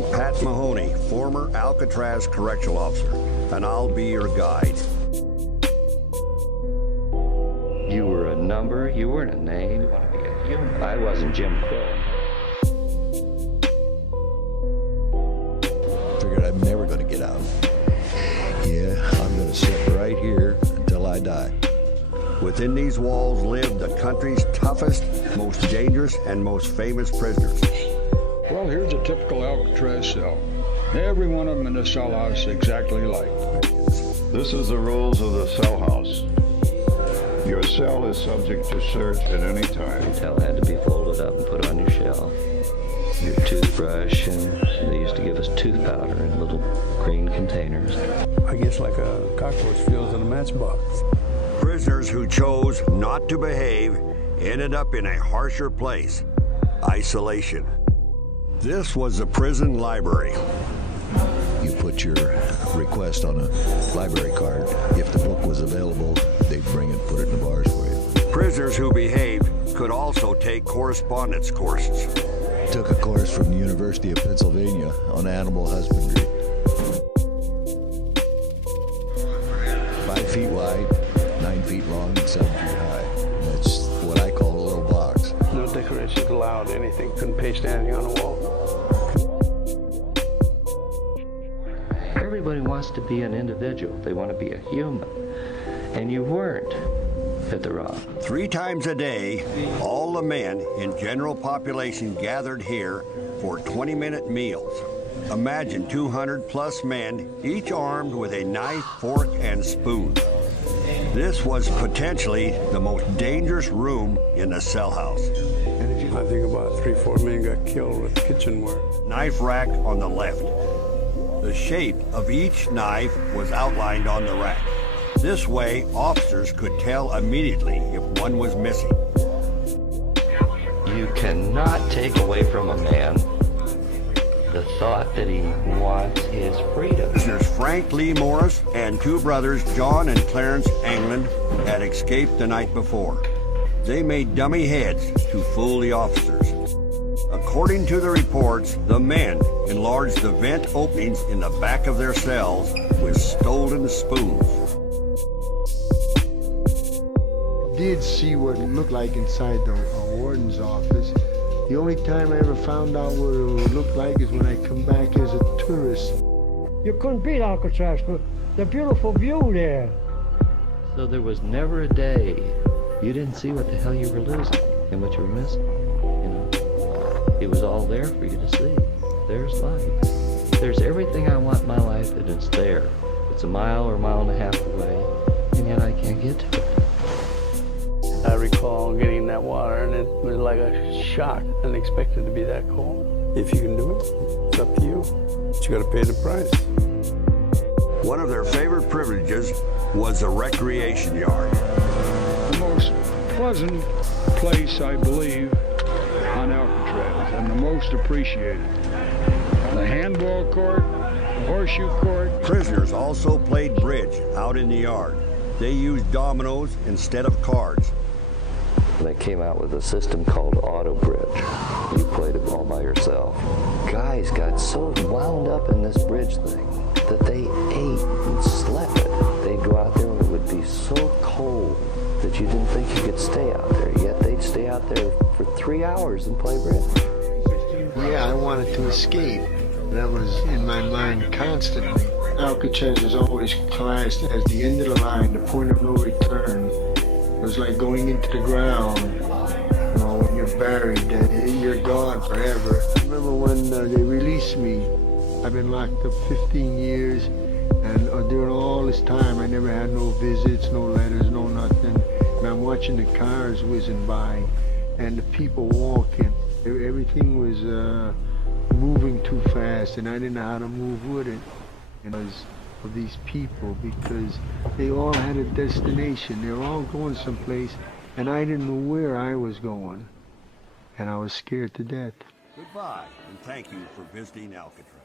I'm Pat Mahoney, former Alcatraz correctional officer, and I'll be your guide. You were a number, you weren't a name. I wasn't Jim Crow. Figured I'm never going to get out. Yeah, I'm going to sit right here until I die. Within these walls live the country's toughest, most dangerous, and most famous prisoners. Well, here's a typical Alcatraz cell. Every one of them in the cell house exactly like. This is the rules of the cell house. Your cell is subject to search at any time. Your towel had to be folded up and put on your shelf. Your toothbrush, and they used to give us tooth powder in little green containers. I guess like a cockroach feels in a matchbox. Prisoners who chose not to behave ended up in a harsher place: isolation. This was the prison library. You put your request on a library card. If the book was available, they'd bring it, put it in the bars for you. Prisoners who behaved could also take correspondence courses. Took a course from the University of Pennsylvania on animal husbandry. 5 feet wide, 9 feet long, and 7 feet high. That's what I call a little box. No decorations allowed, anything. Couldn't paste anything on the wall. Everybody wants to be an individual. They want to be a human. And you weren't at the Rock. 3 times a day, all the men in general population gathered here for 20-minute meals. Imagine 200 plus men, each armed with a knife, fork, and spoon. This was potentially the most dangerous room in the cell house. I think about 3-4 men got killed with kitchenware. Knife rack on the left. The shape of each knife was outlined on the rack. This way, officers could tell immediately if one was missing. You cannot take away from a man the thought that he wants his freedom. Prisoners Frank Lee Morris and 2 brothers, John and Clarence England, had escaped the night before. They made dummy heads to fool the officers. According to the reports, the men enlarged the vent openings in the back of their cells with stolen spoons. Did see what it looked like inside the warden's office. The only time I ever found out what it would look like is when I come back as a tourist. You couldn't beat Alcatraz for the beautiful view there. So there was never a day you didn't see what the hell you were losing and what you were missing. You know, it was all there for you to see. There's life. There's everything I want in my life, and it's there. It's a mile or a mile and a half away, and yet I can't get to it. I recall getting in that water, and it was like a shock, unexpected to be that cold. If you can do it, it's up to you. But you got to pay the price. One of their favorite privileges was the recreation yard. The most pleasant place, I believe, on Alcatraz, and the most appreciated. The handball court, the horseshoe court. Prisoners also played bridge out in the yard. They used dominoes instead of cards. They came out with a system called Auto Bridge. You played it all by yourself. Guys got so wound up in this bridge thing that they ate and slept it. They'd go out there and it would be so cold that you didn't think you could stay out there. Yet they'd stay out there for 3 hours and play bridge. Yeah, I wanted to escape. That was in my mind constantly. Alcatraz was always classed as the end of the line, the point of no return. It was like going into the ground. You know, when you're buried, you're gone forever. I remember when they released me. I've been locked up 15 years, and during all this time, I never had no visits, no letters, no nothing. And I'm watching the cars whizzing by, and the people walking. Everything was moving too fast, and I didn't know how to move with it. And because of these people, because they all had a destination. They were all going someplace, and I didn't know where I was going. And I was scared to death. Goodbye, and thank you for visiting Alcatraz.